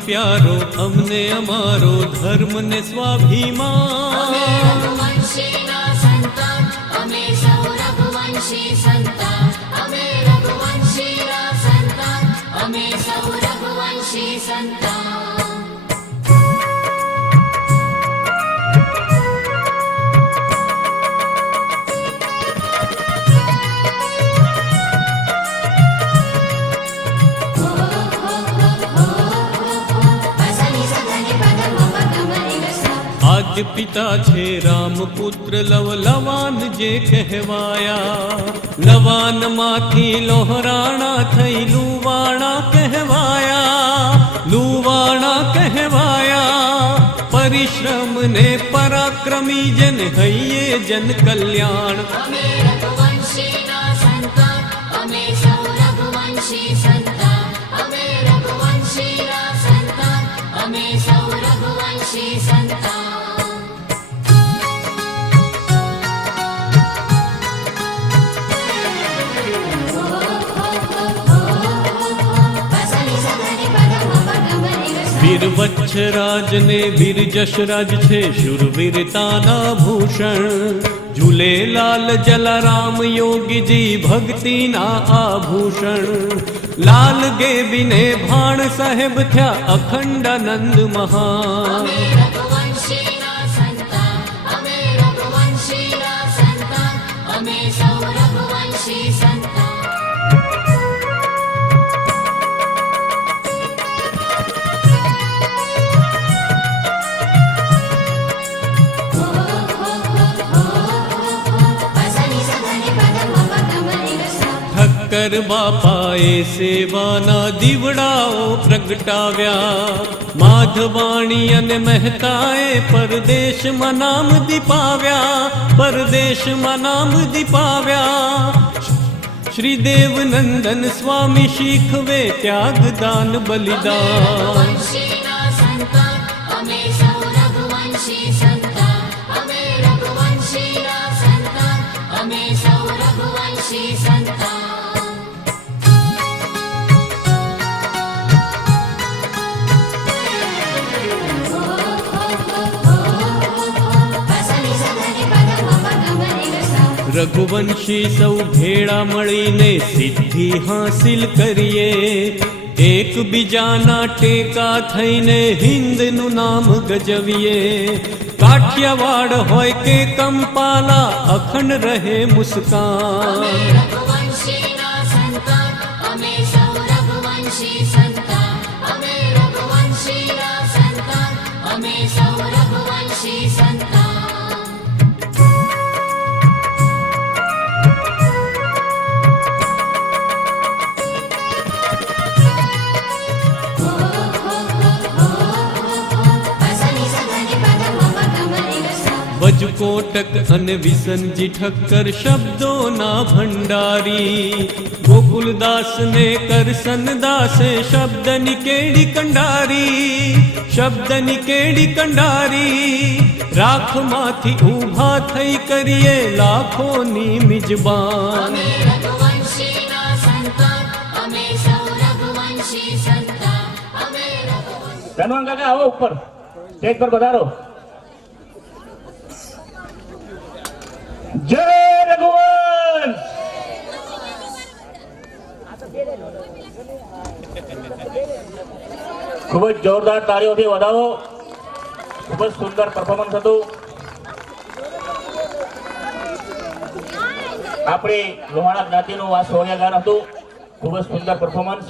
प्यारो अमने अमारो धर्म ने स्वाभिमान। आद्य पिता छे राम पुत्र लव लवान जे कहवाया। लवान माथी लोहराणा थई लुवाणा कहवाया। लुवाणा कहवाया परिश्रम ने पराक्रमी जन हइये जन कल्याण। वीर वत्सराज ने वीर जशराज छे शूरवीरताना भूषण। झूलेलाल जलाराम योगी जी भक्ति ना आभूषण। लाल गे बिने भाण साहेब थया अखंडानंद महान। कर बापाए सेवाना दीवड़ाओ प्रगटाव्या। माधवाणी अने मेहताए परदेश में नाम दीपाव्या। परदेश में नाम दीपाव्या। श्री देवनंदन स्वामी शीखवे त्याग दान बलिदान। रघुवंशी सौ भेड़ा मळीने सिद्धि हासिल करिए। एक बीजाना टेका थईने हिंदनु नाम गजविए। काठियावाड़ होय के कंपाला अखंड रहे मुस्कान। वजकोटक अने विसनजी ठक्कर शब्दों ना भंडारी। गोकुलदास ने करसन दासे शब्द निकेड़ी कंडारी। शब्द निकेड़ी कंडारी राख माथी ऊभा थई करिए लाखों नी मिजबान। धनवान काका आओ ऊपर स्टेज पर पधारो। जय रघुवंश। खूब जोरदार ताळीओथी વધાવો। खूब सुंदर परफॉर्मन्स हतुं। आपणी लोहाણા જ્ઞાતિનું આ સોળિયા ગાન હતું। खूब सुंदर परफॉर्मन्स।